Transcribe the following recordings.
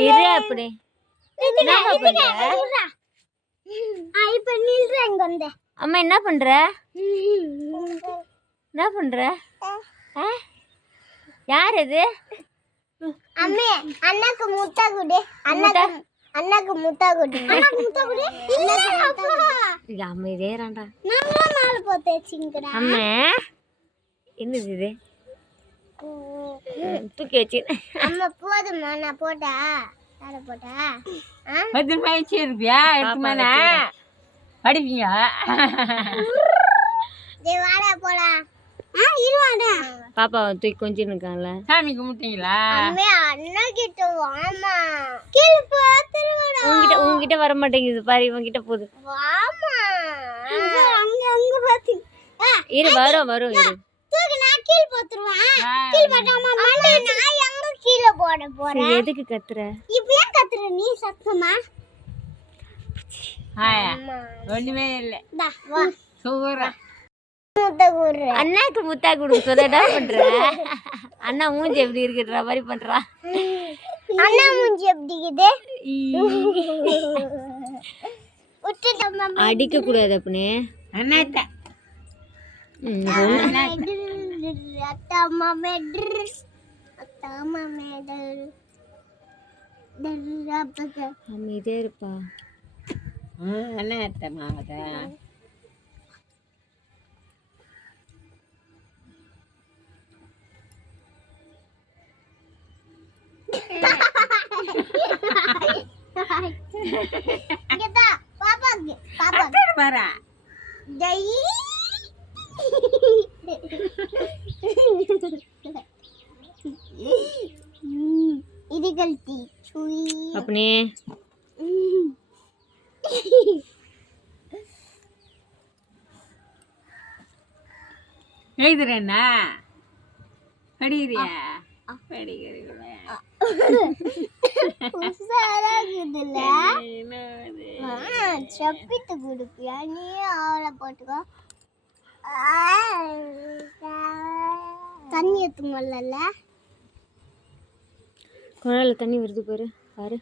இரு அப்படி அம்மா என்ன பண்ற என்ன பண்ற யார் அது அம்மே அண்ணாக்கு முட்டை குடு அண்ணாக்கு முட்டை குடு அம்மா இதேறான்டா நான் நாலு போத்தேச்சிங்கடா அம்மா என்னது இது தூக்கி வச்சு அம்மா போதுமா நான் போட்டா யார போட்டா பத்து மணிச்சு இருப்பியா எடுத்துமானா படிப்பீங்க டேய் வாடா போலாம் இருவாடா பாப்பா தூக்கி கொஞ்சம் இருக்கான்ல சாமி கும்பிட்டீங்களா அம்மே அண்ணா கிட்ட வாமா கீழ பாத்துறடா உன்கிட்ட வர மாட்டேங்குது பாரு இவன்கிட்ட போகுது வாமா அங்க பாத்து இரு வரும் இரு தூக்கு நான் கீழ போத்துறேன் கீழ போடாம மண்ணு நான் எங்க கீழ போட போறேன் எதுக்கு கத்துற இப்போ ஏன் கத்துற நீ சத்தமா ஆயா ஒண்ணுமே இல்ல டா வா சூப்பரா முட்டை குடுற அண்ணாக்கு முத்தா கொடுக்க சொல்ல என்ன பண்ற அண்ணா மூஞ்சி எப்படி இருக்குன்ற மாதிரி பண்றா அண்ணா மூஞ்சி எப்படி இருக்குது விட்டுட்டம்மா அடிக்க கூடாது அப்பனே அண்ணாத்த அத்தம்மா மேடர் அத்தம்மா மேடர் டர்ரப்பத அமைதியா இருப்பா அண்ணாத்த மாவத இங்கதா பாப்பா வரா டேய் இது கல்டி சுய் அப்பனே எழுதுறேன்னா படிக்கிறியா படிக்கிறீங்களா உசாராகுதுல சப்பிட்டு குடுப்பியா நீ அவளை போட்டுக்கோ தண்ணி எத்துமல்ல குழாயில தண்ணி வருது பாரு பாரு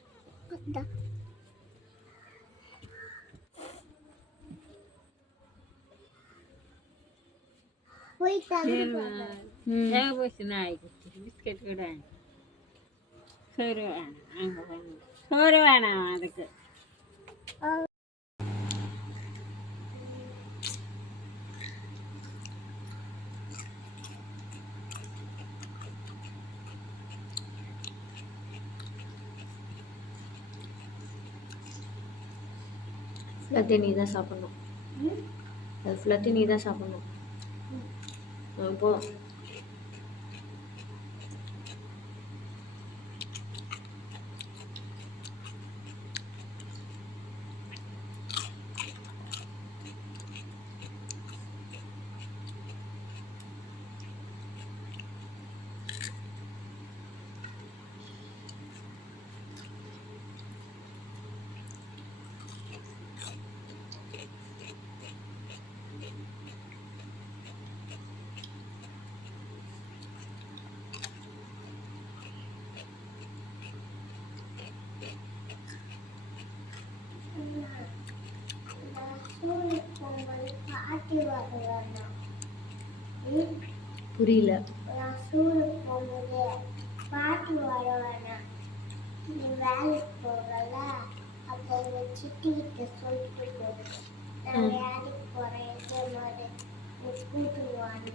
பிஸ்கட் கூட சோறு வேணாம் சோறு வேணாம் அதுக்கு ஃபுல்லாத்தையும் நீ தான் சாப்பிடணும் அது ஃபுல்லாத்தையும் நீ தான் சாப்பிடணும் போ புரியல பாட்டு வரவேணா நீ வேலைக்கு போகல அப்போ உங்க சிட்டிகிட்ட சொல்லிட்டு போடு நான் வேலைக்கு போறேன் இதே மாதிரி நீ கூப்பிட்டு வாங்க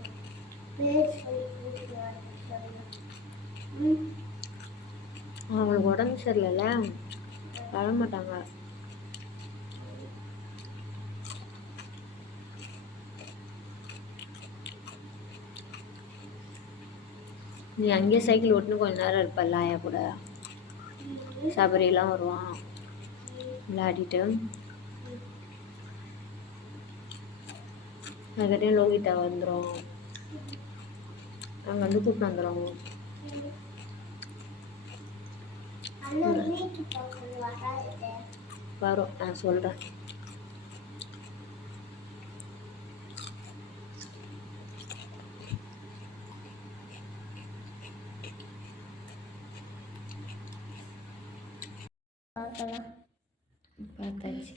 பேர் சொல்லி கூப்பிட்டு வாங்க சொல்லு அவங்களுக்கு உடம்பு சரியில்லைல்ல வர மாட்டாங்க நீ அங்கேயே சைக்கிள் ஓட்டுன்னு கொஞ்ச நேரம் இருப்பல்ல ஆயா கூட சபரியெல்லாம் வருவான் விளையாடிட்டு அதுக்கிட்டையும் லோகிதா வந்துடும் அங்கே வந்து கூப்பிட்டு வந்துடும் வரும் நான் சொல்கிறேன் பார்க்கலாம். பார்த்தாச்சு.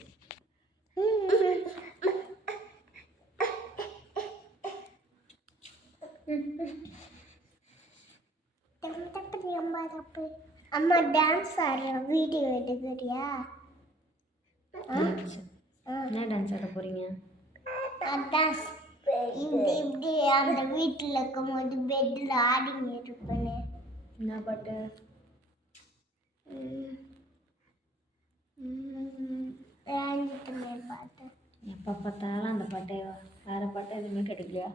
அம்மா டான்ஸ் ஆடுற வீடியோ எடுக்கிறியா? என்ன டான்ஸ் ஆட போறீங்க? அதான் இப்படி இப்படி அந்த வீட்டில் இருக்கும்போது பெட்டில் ஆடிங்க இருப்பேன்னு. என்ன பாட்டு? ராஞ்சிட்டுமே பாட்டு. எப்போ பார்த்தாலும் அந்த பாட்டே வேறு பாட்டு எதுவுமே கிடைக்கலையா?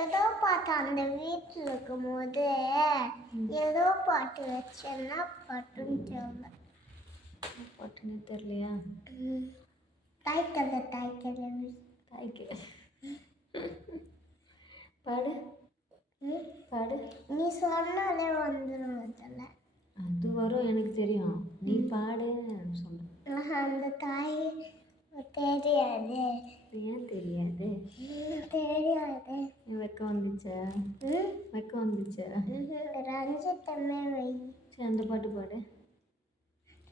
ஏதோ பாட்டு அந்த வீட்டில் இருக்கும்போது ஏதோ பாட்டு வச்சேன்னா பாட்டுன்னு தெரியல. பாட்டுன்னு தெரியலையா? தாய்க்கதை தாய்க்கு பாடு பாடு. நீ சொன்னாலே வந்துடும் அதில். அது வரும் எனக்கு தெரியும். நீ பாடு சொல்லு. அந்த தாய் தெரியாது. ஏன் தெரியாது? தெரியாது. வெக்கம் வந்துச்சா? வெக்கம் வந்துச்சா? ரஞ்சித்தமே வை. சரி அந்த பாட்டு பாடு.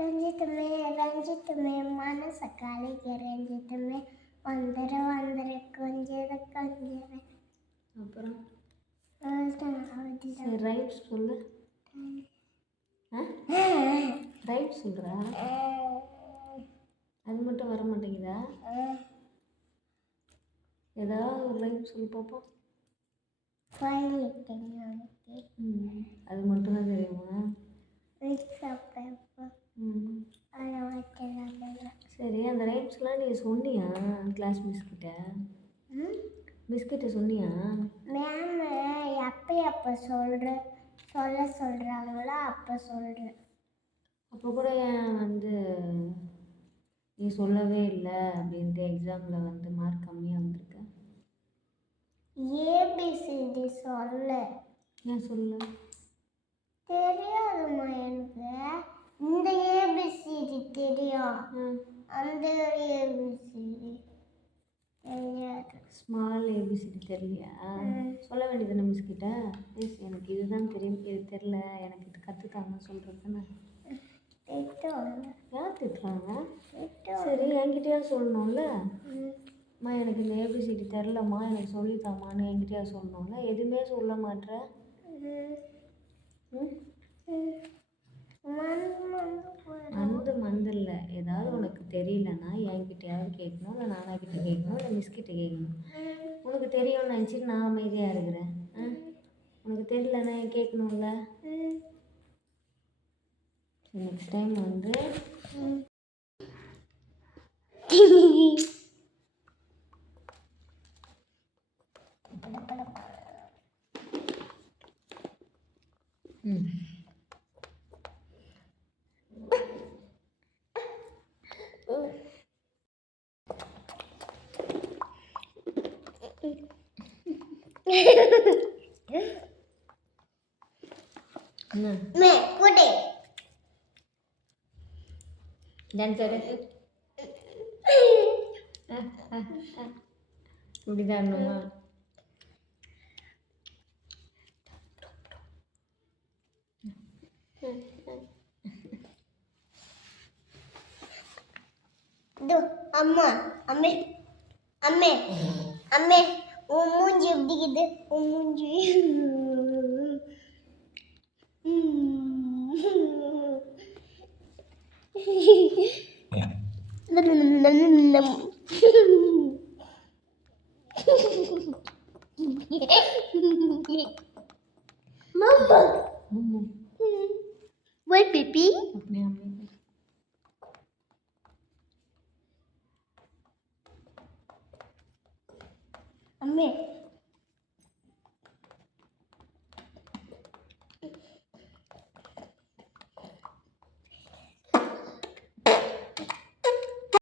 ரஞ்சித்தமே மனச காலைக்கு ரஞ்சித்தமே வந்துற கொஞ்சிற. அப்புறம் சரி ரைட் சொல்லு. ரைட் சொல்கிறா? அது மட்டும் வர மாட்டேங்குதா? ஏதாவது ஒரு ரைட் சொல்லி பார்ப்போம். அது மட்டும்தான் தெரியுமா? சரி அந்த ரைட்ஸ்லாம் நீ சொன்னியா கிளாஸ் மிஸ்கிட்ட? மிஸ்கிட்ட சொன்னியா? மேம் எப்போ சொல்கிறாங்களோ அப்போ சொல்கிறேன். அப்போ கூட ஏன் வந்து நீ சொல்லவே இல்லை அப்படின்ட்டு எக்ஸாமில் வந்து மார்க் கம்மியாக வந்திருக்க? ஏபிசிடி சொல்ல. ஏன் சொல்ல? தெரியாதுமா எனக்கு. இந்த ஏபிசிடி தெரியும், அந்த ஏபிசிடி தெரியாது. ஸ்மால் ஏபிசிடி தெரியலையா? சொல்ல வேண்டியது நம்ம மிஸ்கிட்ட. மிஸ் எனக்கு இதுதான் தெரியும், இது தெரில, எனக்கு இது கற்றுத்தாங்கன்னு சொல்கிறது தானே. யார் திட்டுறாங்க? சரி என்கிட்டயா சொல்லணும்ல. அம்மா எனக்கு இந்த ஏபிசிடி தெரிலம்மா, எனக்கு சொல்லித்தாம்மான்னு என்கிட்டயா சொல்லணும்ல. எதுவுமே சொல்ல மாட்டேற. மந்து இல்லை. ஏதாவது உனக்கு தெரியலன்னா என்கிட்டயாவது கேட்கணும், இல்லை நானாகிட்ட கேட்கணும், இல்லை மிஸ்கிட்ட கேட்கணும். உனக்கு தெரியும்னு நினச்சிட்டு நான் அமைதியாக இருக்கிறேன். உனக்கு தெரியலன்னா கேட்கணும்ல. நெக்ஸ்ட் டைம் வந்து டான்ஸரு இப்படிதான் இருந்தோமா? அம்மா அம்மே அம்மே அம்மே உன் மூஞ்சி எப்படிக்குது? உன் மூஞ்சி Mama. What, baby? Amme.